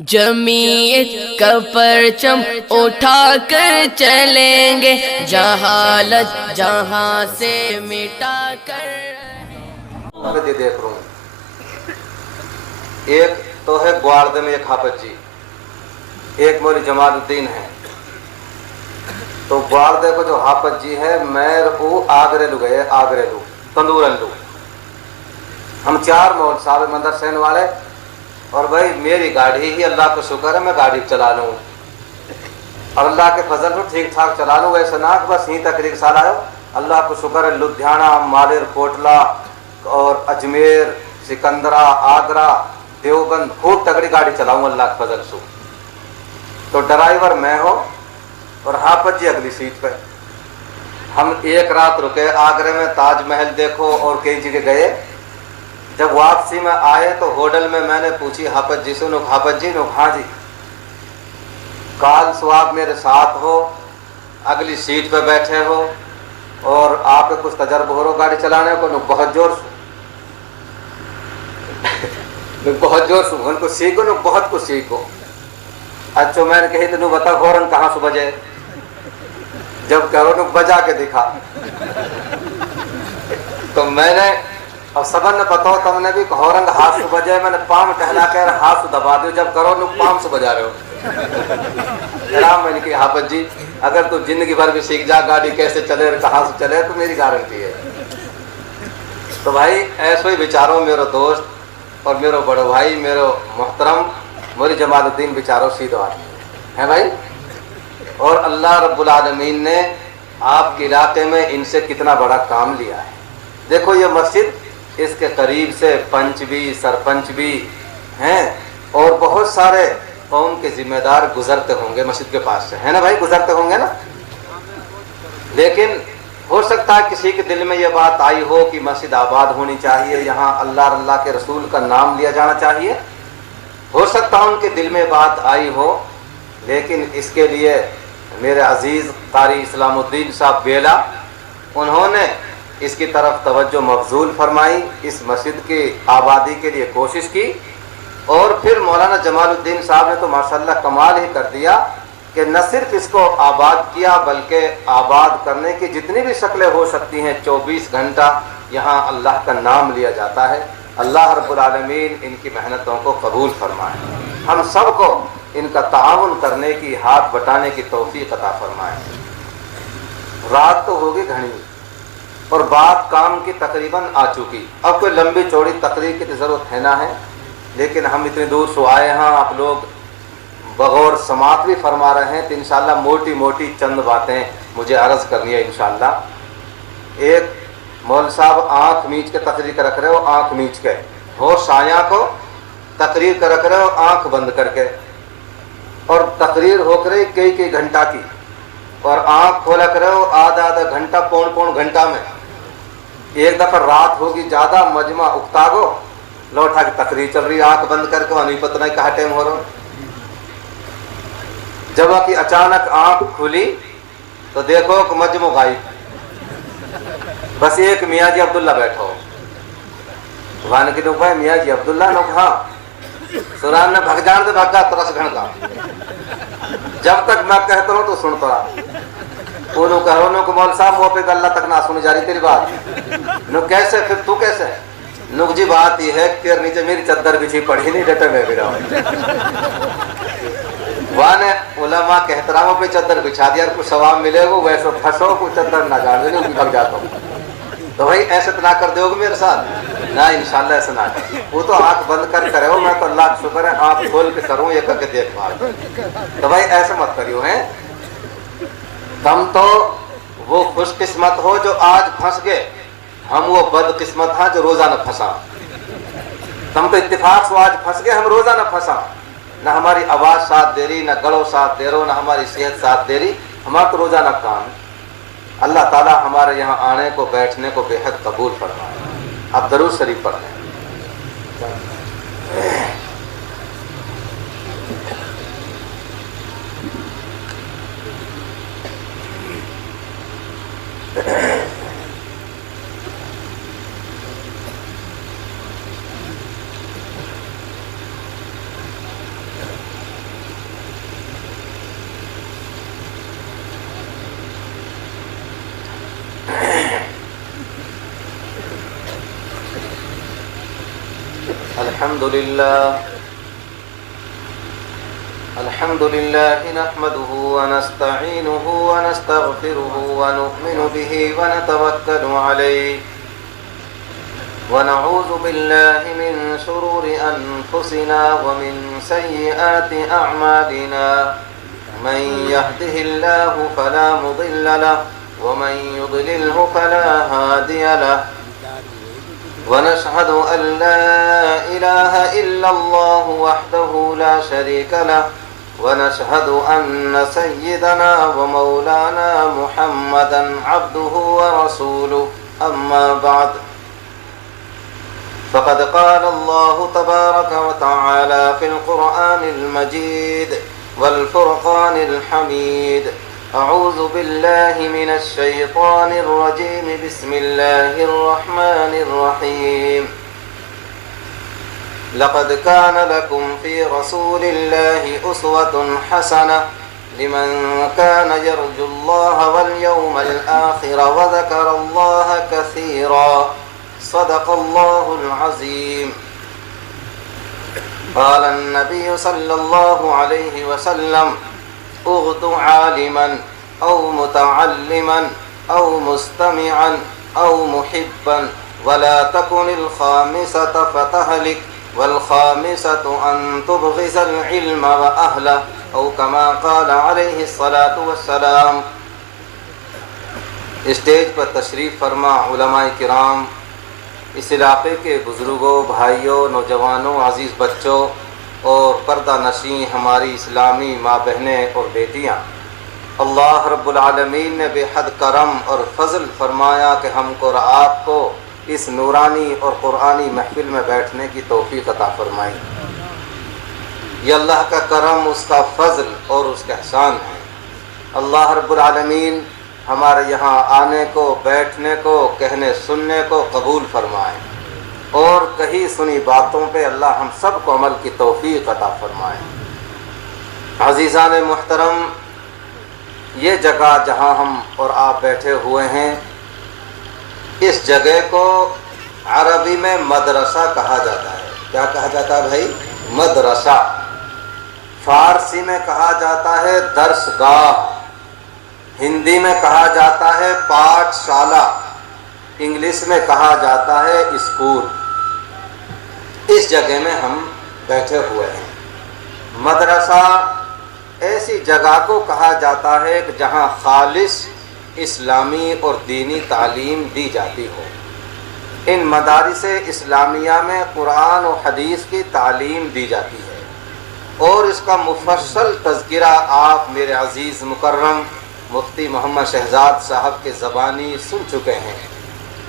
جمعیت کا پرچم اٹھا کر چلیں گے، جہالت جہاں سے مٹا کر۔ جی دیکھ رہا ہوں، ایک تو ہے گواردے میں ایک حافظ جی، ایک مولی جمال الدین ہے۔ تو گواردے کو جو حافظ جی ہے، میں وہ آگرے لو گئے، آگرے لو تندور لو، ہم چار مول صاحب مندر سین والے، اور بھائی میری گاڑی ہی اللہ کا شکر ہے میں گاڑی چلا لوں، اور اللہ کے فضل سے ٹھیک ٹھاک چلا لوں، ویسے نہ بس یہیں تک ایک سال آئے، اللہ کو شکر ہے لدھیانہ، مالر کوٹلہ اور اجمیر، سکندرہ، آگرہ، دیوبند خوب تگڑی گاڑی چلاؤں اللہ کے فضل سے۔ تو ڈرائیور میں ہو اور حافظ جی اگلی سیٹ پہ۔ ہم ایک رات رکے آگرے میں، تاج محل دیکھو اور کئی جگہ گئے۔ جب واپسی میں آئے تو ہوٹل میں نے پوچھی حافظ جی سے، حافظ جی ہاں جی، کال سو آپ میرے ساتھ ہو، اگلی سیٹ پہ بیٹھے ہو اور آپ کے کچھ تجربہ ہو گاڑی چلانے کو، بہت زور سے بہت زور سے ان کو سیکھو، بہت کچھ سیکھو۔ اچھا میں نے کہی تو بتا ہورن کہاں سے بجے، جب کرو بجا کے دکھا۔ تو میں نے اب سبن نے بتاؤ تم نے بھی ہورنگ ہاتھ سے بجے، میں نے پام ٹہلا کر ہاتھ سے دبا دو، جب کرو پام سے بجا رہے ہو۔ حیران میں نے کہا حافظ جی اگر تو زندگی بھر بھی سیکھ جا گاڑی کیسے چلے کہاں سے چلے تو میری گارنٹی ہے۔ تو بھائی ایسو ہی بیچاروں میرے دوست اور میرے بڑے بھائی، میرے محترم مولی جمال الدین بیچاروں سیدھو آدمی ہے بھائی، اور اللہ رب العالمین نے آپ کے علاقے میں ان سے کتنا بڑا کام لیا ہے۔ دیکھو یہ مسجد، اس کے قریب سے پنچ بھی، سرپنچ بھی ہیں اور بہت سارے قوم کے ذمہ دار گزرتے ہوں گے مسجد کے پاس سے، ہے نا بھائی، گزرتے ہوں گے نا۔ لیکن ہو سکتا ہے کسی کے دل میں یہ بات آئی ہو کہ مسجد آباد ہونی چاہیے، یہاں اللہ کے رسول کا نام لیا جانا چاہیے، ہو سکتا ان کے دل میں بات آئی ہو، لیکن اس کے لیے میرے عزیز قاری اسلام الدین صاحب بیلا، انہوں نے اس کی طرف توجہ مبذول فرمائی، اس مسجد کی آبادی کے لیے کوشش کی، اور پھر مولانا جمال الدین صاحب نے تو ماشاءاللہ کمال ہی کر دیا کہ نہ صرف اس کو آباد کیا بلکہ آباد کرنے کی جتنی بھی شکلیں ہو سکتی ہیں 24 گھنٹہ یہاں اللہ کا نام لیا جاتا ہے۔ اللہ رب العالمین ان کی محنتوں کو قبول فرمائے، ہم سب کو ان کا تعاون کرنے کی، ہاتھ بٹانے کی توفیق عطا فرمائے۔ رات تو ہوگی گھنی اور بات کام کی تقریباً آ چکی، اب کوئی لمبی چوڑی تقریر کی ضرورت ہے نہ ہے، لیکن ہم اتنی دور سے آئے ہیں، آپ لوگ بغور سماعت بھی فرما رہے ہیں، تو انشاءاللہ موٹی موٹی چند باتیں مجھے عرض کرنی ہے انشاءاللہ۔ ایک مول صاحب آنکھ میچ کے تقریر کر رکھ رہے ہو، آنکھ میچ کے ہو، سایہ کو تقریر کر رکھ رہے ہو آنکھ بند کر کے، اور تقریر ہو کر کئی کئی گھنٹہ کی، اور آنکھ کھولا کر رہے ہو آدھا آدھا گھنٹہ، پون گھنٹہ میں۔ ایک دفعہ رات ہوگی زیادہ، مجمع اکتا گو لوٹا کی تقریر چل رہی، آنکھ بند کر کے، نہیں پتہ نہیں کہاں ٹائم ہو رہا۔ جب کہ اچانک آنکھ کھلی تو دیکھو کہ مجمع غائب، بس ایک میاں جی عبداللہ بیٹھا ہو، وہاں کی بھائی میاں جی عبداللہ نے کہا سوران نے بھگ جان دے بھگا ترس گھن کا، جب تک میں کہتا ہوں تو سنتا رہا، انہوں کہو انہوں کو مول صاحب وہ پہ اللہ تک نہ سنی جا رہی تیری بات، نو کیسے پھر تو کیسے، نو جی بات یہ ہے کہ تیر نیچے میری چادر بچھی پڑھی نہیں ڈٹے میں بھی رہا ہوں۔ وہاں نے علماء کے احتراموں پہ چادر بچھا دیا، کچھ ثواب ملے گا ویسے پھنسو، کچھ چادر نہ جان دے نہیں بھگ جاتا ہوں۔ تو بھائی ایسے تو نہ کر دے گا میرے ساتھ نہ، انشاءاللہ ایسے نہ کر، وہ تو آنکھ بند کر کرے ہو، میں تو اللہ کا شکر ہے آنکھ کھول کے کروں یہ کر کے دیکھ بھال، تو بھائی ایسے مت کریو ہیں۔ تم تو وہ خوش قسمت ہو جو آج پھنس گئے، ہم وہ بد قسمت ہیں جو روزہ نہ پھنسا۔ تم تو اتفاق سے آج پھنس گئے، ہم روزہ نہ پھنسا، نہ ہماری آواز ساتھ دے رہی، نہ گلو ساتھ دے رہو، نہ ہماری صحت ساتھ دے رہی، ہمارا تو روزہ نہ کام۔ اللہ تعالیٰ ہمارے یہاں آنے کو بیٹھنے کو بے حد قبول فرمائے۔ اب درود شریف پڑھ لیں۔ الحمد لله نحمده ونستعينه ونستغفره ونؤمن به ونتوكل عليه ونعوذ بالله من شرور أنفسنا ومن سيئات أعمالنا من يهده الله فلا مضل له ومن يضلله فلا هادي له ونشهد أن لا إله إلا الله وحده لا شريك له ونشهد أن سيدنا ومولانا محمدا عبده ورسوله أما بعد فقد قال الله تبارك وتعالى في القرآن المجيد والفرقان الحميد أعوذ بالله من الشيطان الرجيم بسم الله الرحمن الرحيم لقد كان لكم في رسول الله أسوة حسنة لمن كان يرجو الله واليوم الآخر وذكر الله كثيرا صدق الله العظيم قال النبي صلى الله عليه وسلم اغد عالما أو متعلما أو مستمعا أو محبا ولا تكن الخامسة فتهلك والخامسة أن تبغض العلم وأهله أو كما قال عليه الصلاة والسلام. اسٹیج پر تشریف فرما علماء کرام، اس علاقے کے بزرگوں، بھائیوں، نوجوانوں، عزیز بچوں اور پردہ نشین ہماری اسلامی ماں بہنیں اور بیٹیاں، اللہ رب العالمین نے بے حد کرم اور فضل فرمایا کہ ہم کو اور آپ کو اس نورانی اور قرآنی محفل میں بیٹھنے کی توفیق عطا فرمائی. یہ اللہ کا کرم، اس کا فضل اور اس کا احسان ہے. اللہ رب العالمین ہمارے یہاں آنے کو، بیٹھنے کو، کہنے سننے کو قبول فرمائے اور کہیں سنی باتوں پہ اللہ ہم سب کو عمل کی توفیق عطا فرمائے. عزیزان محترم، یہ جگہ جہاں ہم اور آپ بیٹھے ہوئے ہیں، اس جگہ کو عربی میں مدرسہ کہا جاتا ہے. کیا کہا جاتا ہے بھائی؟ مدرسہ. فارسی میں کہا جاتا ہے درسگاہ، ہندی میں کہا جاتا ہے پاٹھ شالہ، انگلش میں کہا جاتا ہے اسکول. اس جگہ میں ہم بیٹھے ہوئے ہیں. مدرسہ ایسی جگہ کو کہا جاتا ہے کہ جہاں خالص اسلامی اور دینی تعلیم دی جاتی ہو. ان مدارس اسلامیہ میں قرآن و حدیث کی تعلیم دی جاتی ہے اور اس کا مفصل تذکرہ آپ میرے عزیز مکرم مفتی محمد شہزاد صاحب کے زبانی سن چکے ہیں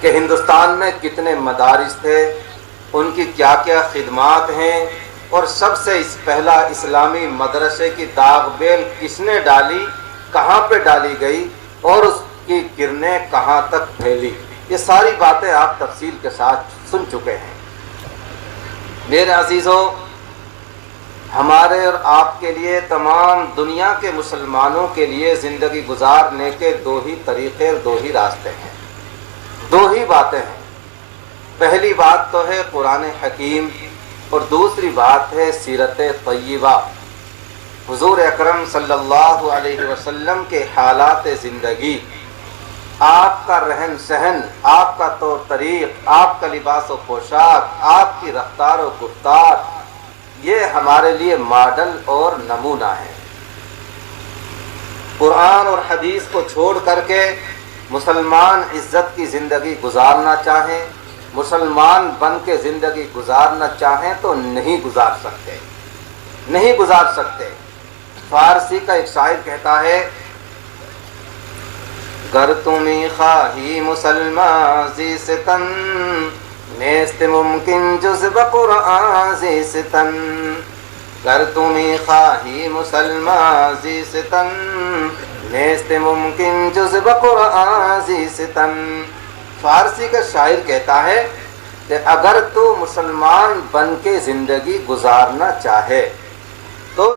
کہ ہندوستان میں کتنے مدارس تھے، ان کی کیا کیا خدمات ہیں، اور سب سے پہلا اسلامی مدرسے کی داغ بیل کس نے ڈالی، کہاں پہ ڈالی گئی اور اس کی کرنیں کہاں تک پھیلی. یہ ساری باتیں آپ تفصیل کے ساتھ سن چکے ہیں. میرے عزیزوں، ہمارے اور آپ کے لیے، تمام دنیا کے مسلمانوں کے لیے زندگی گزارنے کے دو ہی طریقے اور دو ہی راستے ہیں، دو ہی باتیں ہیں. پہلی بات تو ہے قرآن حکیم اور دوسری بات ہے سیرت طیبہ. حضور اکرم صلی اللہ علیہ وسلم کے حالات زندگی، آپ کا رہن سہن، آپ کا طور طریق، آپ کا لباس و پوشاک، آپ کی رفتار و گفتار، یہ ہمارے لیے ماڈل اور نمونہ ہے. قرآن اور حدیث کو چھوڑ کر کے مسلمان عزت کی زندگی گزارنا چاہیں، مسلمان بن کے زندگی گزارنا چاہیں تو نہیں گزار سکتے، نہیں گزار سکتے. فارسی کا ایک شاعر کہتا ہے، گر تمی خواہی مسلمان زیستن نیست ممکن جز بقرآن زیستن. گر تمی خواہی مسلمان زیستن نیست ممکن جز بقرآن زیستن. فارسی کا شاعر کہتا ہے کہ اگر تو مسلمان بن کے زندگی گزارنا چاہے